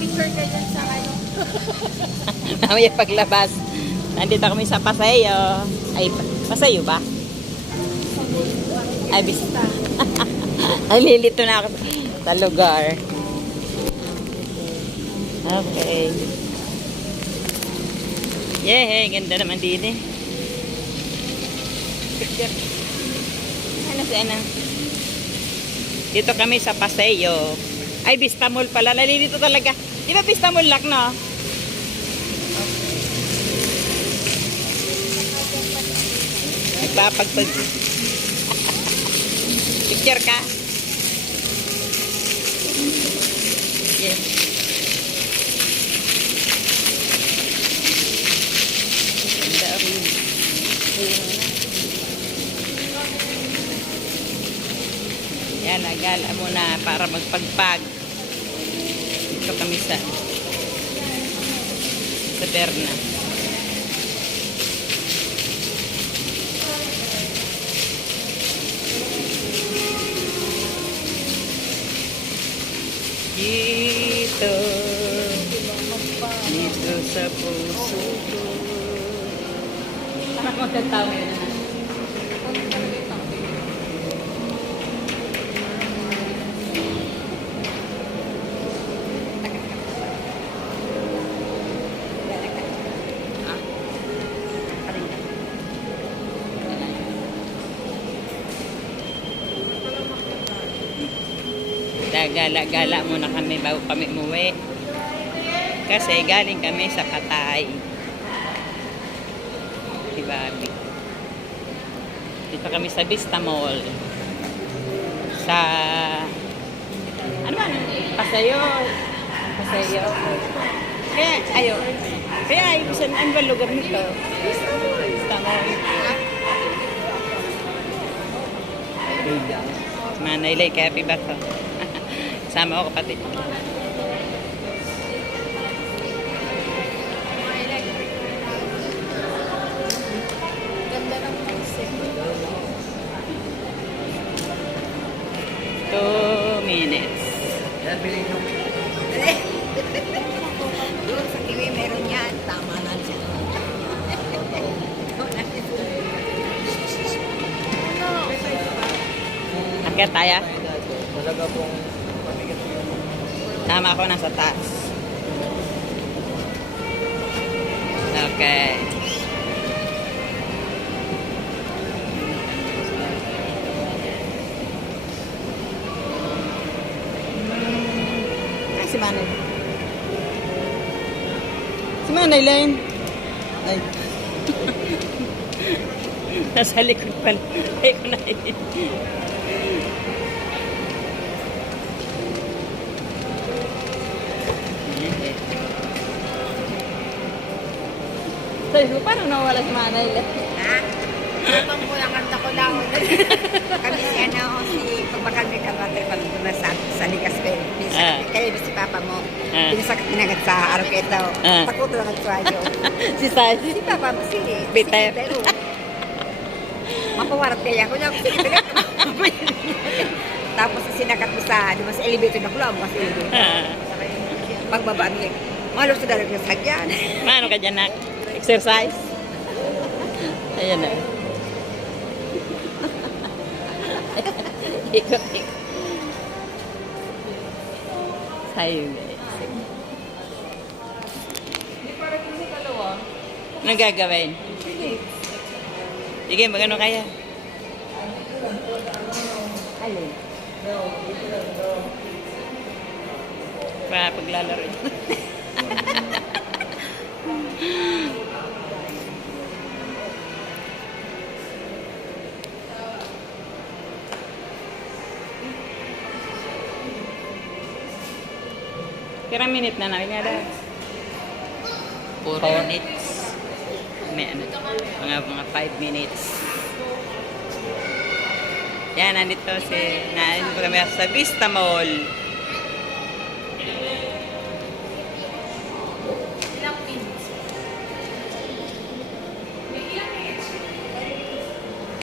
Picture ka dyan sa ano. Mamaya paglabas. Nandito kami sa Paseo. Ay, Paseo ba? Ay, bisita. Nalilito na ako sa lugar. Okay. Yay, ganda naman din eh. Picture. Ano si Ana? Dito kami sa Paseo. Ay, Vista Mall pala. Nalilito talaga. Di ba Vista Mall lock, no? Nagpapagpag. Picture ka. Yes. Ganda rin. Yan, gala muna para magpagpag. Dito kami sa Berna. Dito sa puso ko. Anak mo tatawa yun na. Gala-gala muna kami bago kami umuwi. Kasi galing kami sa Patay. Diba? Dito kami sa Vista Mall. Sa ano ba? Paseo. Paseo. Kaya, ayo. Kaya, ibisan, ano ba lugar nito? Vista Mall. Manaylay, happy ba to? Sama ako kapatid. Ganda ng music. 2 minutes. Doon sa kiwi meron yan. Tama na siya. Akyat tayo. Talaga pong Tama ako nasa taas. Okay. Ay, si Manay. Si Manay Lane. Ay. Nasa likod pala. Ay, ko na Sabi parang nawala si Manay. Ha? Habang po lang kanta ko lang. Kami si ano, si pagbakal may kamatay pag sa Ligas kaya si Papa mo. Pinagat sa Arqueta. Takot lang at suwayo. Si Sai. Si Papa mo, si Peter. Mapawarat kaya ako niya. Tapos sinakat mo sa elevator na kulang mo kasi elevator. Pagbaba niya, malos sa dalag na sagyan. Mano ka dyan, nak? Exercise? Ayan na. Ikot-ikot. Sayo, guys. Anong gagawin? Sige, magano kaya? Alin? Paglalaro. Pirang minute na namin nga dahil? 4 minutes. May ano, mga 5 minutes. Yan, nandito kami sa Vista Mall.